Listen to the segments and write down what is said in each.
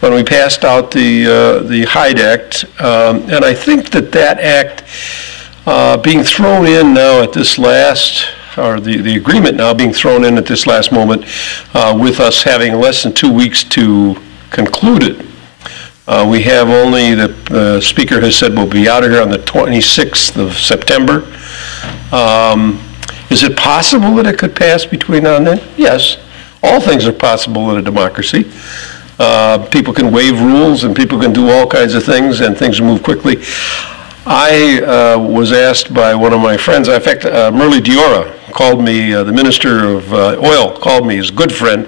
when we passed out the Hyde Act, and I think that act being thrown in now at this last, or the agreement now being thrown in at this last moment, with us having less than 2 weeks to conclude it. We have only, the Speaker has said we'll be out of here on the 26th of September. Is it possible that it could pass between now and then? Yes. All things are possible in a democracy. People can waive rules and people can do all kinds of things and things move quickly. I was asked by one of my friends, in fact, Murli Diora called me, the Minister of Oil called me, his good friend.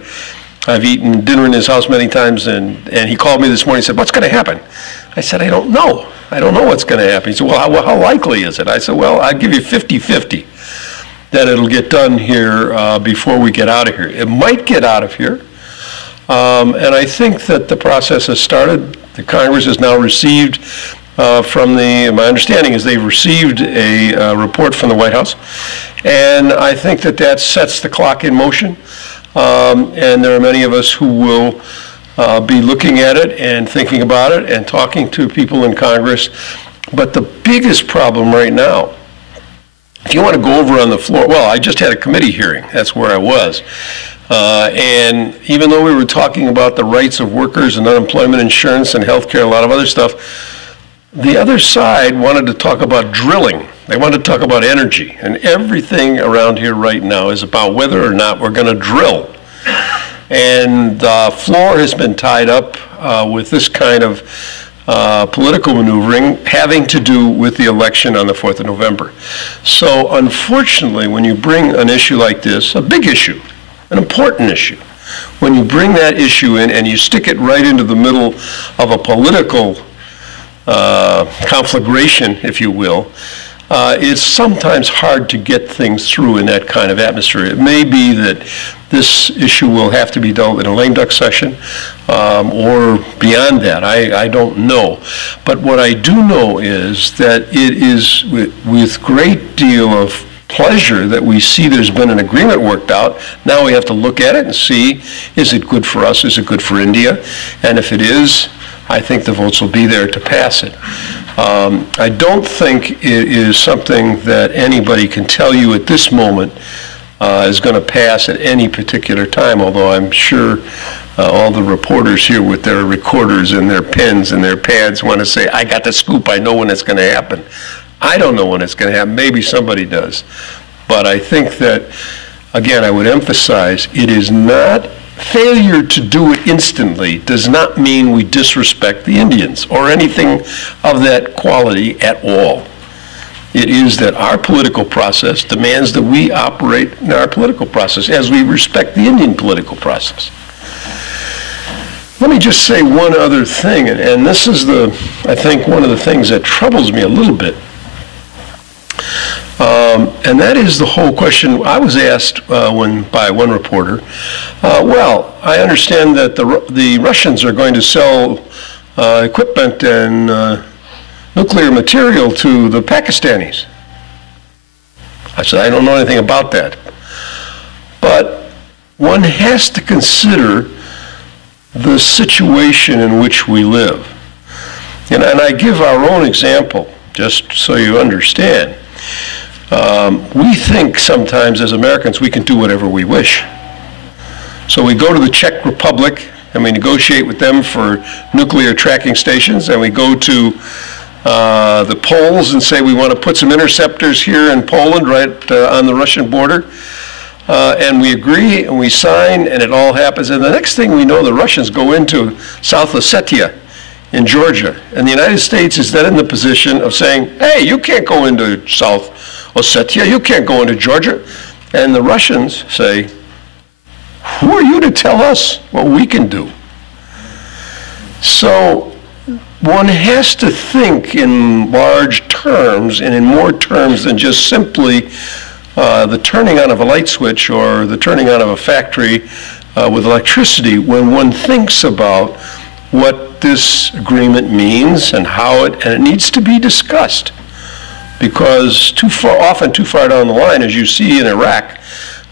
I've eaten dinner in his house many times, and he called me this morning and said, what's going to happen? I said, I don't know. I don't know what's going to happen. He said, well, how likely is it? I said, well, I'd give you 50-50 that it'll get done here before we get out of here. It might get out of here, and I think that the process has started. The Congress has now received my understanding is they've received a report from the White House, and I think that sets the clock in motion. And there are many of us who will be looking at it and thinking about it and talking to people in Congress. But the biggest problem right now, if you want to go over on the floor, well, I just had a committee hearing. That's where I was. And even though we were talking about the rights of workers and unemployment insurance and health care, a lot of other stuff, the other side wanted to talk about drilling. They wanted to talk about energy. And everything around here right now is about whether or not we're going to drill. And the floor has been tied up with this kind of political maneuvering having to do with the election on the 4th of November. So unfortunately, when you bring an issue like this, a big issue, an important issue, when you bring that issue in and you stick it right into the middle of a political conflagration, if you will, it's sometimes hard to get things through in that kind of atmosphere. It may be that this issue will have to be dealt with in a lame duck session or beyond that. I don't know. But what I do know is that it is with great deal of pleasure that we see there's been an agreement worked out. Now we have to look at it and see, is it good for us? Is it good for India? And if it is, I think the votes will be there to pass it. I don't think it is something that anybody can tell you at this moment is going to pass at any particular time, although I'm sure all the reporters here with their recorders and their pens and their pads want to say, I got the scoop, I know when it's going to happen. I don't know when it's going to happen. Maybe somebody does. But I think that, again, I would emphasize, it is not failure to do it instantly does not mean we disrespect the Indians or anything of that quality at all. It is that our political process demands that we operate in our political process as we respect the Indian political process. Let me just say one other thing, and this is I think one of the things that troubles me a little bit. And that is the whole question. I was asked by one reporter, well, I understand that the Russians are going to sell equipment and nuclear material to the Pakistanis. I said, I don't know anything about that. But one has to consider the situation in which we live. And I give our own example, just so you understand. We think sometimes as Americans we can do whatever we wish. So we go to the Czech Republic and we negotiate with them for nuclear tracking stations, and we go to the Poles and say we want to put some interceptors here in Poland right on the Russian border. And we agree and we sign and it all happens. And the next thing we know, the Russians go into South Ossetia in Georgia. And the United States is then in the position of saying, hey, you can't go into South Ossetia, you can't go into Georgia. And the Russians say, who are you to tell us what we can do? So one has to think in large terms and in more terms than just simply the turning on of a light switch or the turning on of a factory with electricity when one thinks about what this agreement means and how and it needs to be discussed. Because often too far down the line, as you see in Iraq,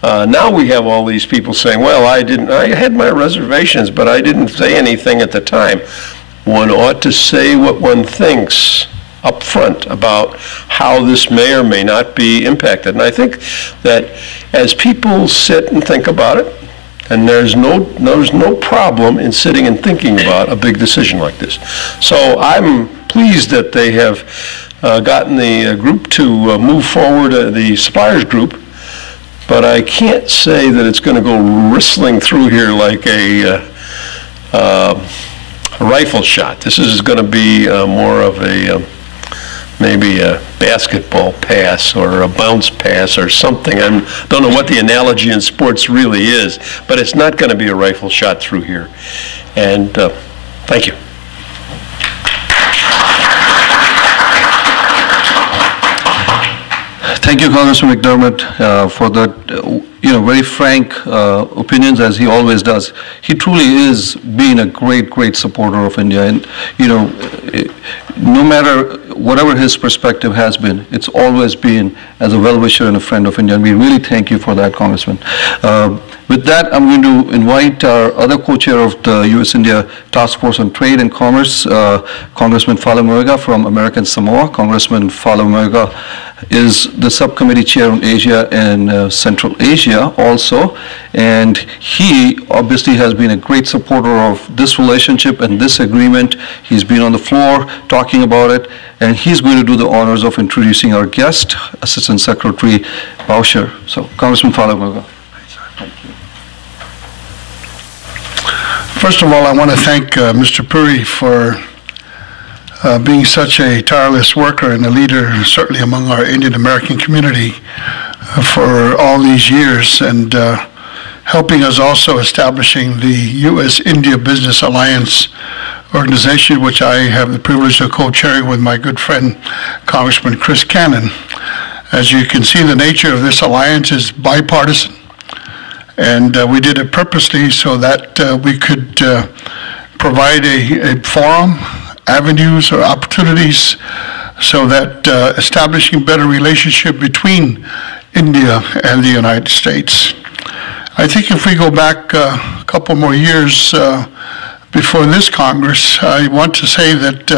Now we have all these people saying, well, I had my reservations, but I didn't say anything at the time. One ought to say what one thinks up front about how this may or may not be impacted. And I think that as people sit and think about it, and there's no problem in sitting and thinking about a big decision like this. So I'm pleased that they have gotten the group to move forward, the suppliers group, but I can't say that it's going to go whistling through here like a rifle shot. This is going to be more of a maybe a basketball pass or a bounce pass or something. I don't know what the analogy in sports really is, but it's not going to be a rifle shot through here. And thank you. Thank you, Congressman McDermott, for that, very frank opinions, as he always does. He truly is being a great supporter of India, and no matter whatever his perspective has been, it's always been as a well-wisher and a friend of India, and we really thank you for that, Congressman. With that, I'm going to invite our other co-chair of the U.S.-India Task Force on Trade and Commerce, Congressman Falemuega from American Samoa. Congressman Falemuega is the subcommittee chair on Asia and Central Asia also, and he obviously has been a great supporter of this relationship and this agreement. He's been on the floor talking about it, and he's going to do the honors of introducing our guest, Assistant Secretary Boucher. So, Congressman Falemuega. First of all, I want to thank Mr. Puri for being such a tireless worker and a leader, certainly among our Indian American community for all these years, and helping us also establishing the U.S.-India Business Alliance organization, which I have the privilege of co-chairing with my good friend, Congressman Chris Cannon. As you can see, the nature of this alliance is bipartisan, and we did it purposely so that we could provide a forum, avenues or opportunities so that establishing better relationship between India and the United States. I think if we go back a couple more years before this Congress, I want to say that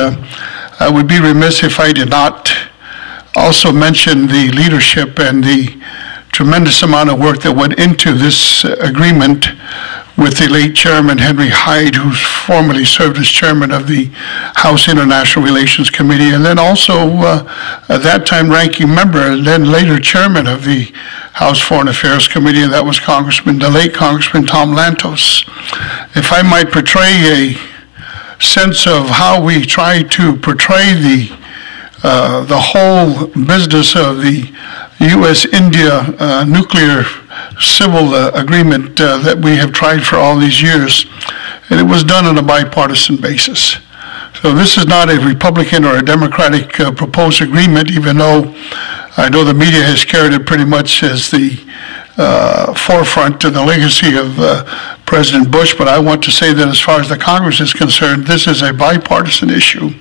I would be remiss if I did not also mention the leadership and the tremendous amount of work that went into this agreement with the late Chairman Henry Hyde, who formerly served as Chairman of the House International Relations Committee, and then also at that time ranking member, and then later Chairman of the House Foreign Affairs Committee, and that was the late Congressman Tom Lantos. If I might portray a sense of how we try to portray the whole business of the U.S.-India nuclear civil agreement that we have tried for all these years, and it was done on a bipartisan basis. So this is not a Republican or a Democratic proposed agreement, even though I know the media has carried it pretty much as the forefront to the legacy of President Bush, but I want to say that as far as the Congress is concerned, this is a bipartisan issue.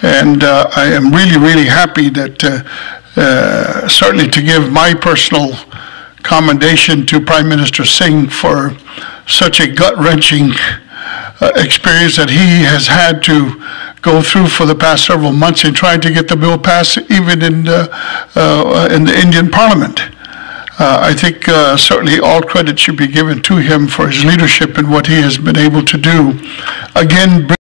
And I am really happy that certainly to give my personal commendation to Prime Minister Singh for such a gut-wrenching experience that he has had to go through for the past several months in trying to get the bill passed, even in the Indian Parliament. I think certainly all credit should be given to him for his leadership and what he has been able to do. Again,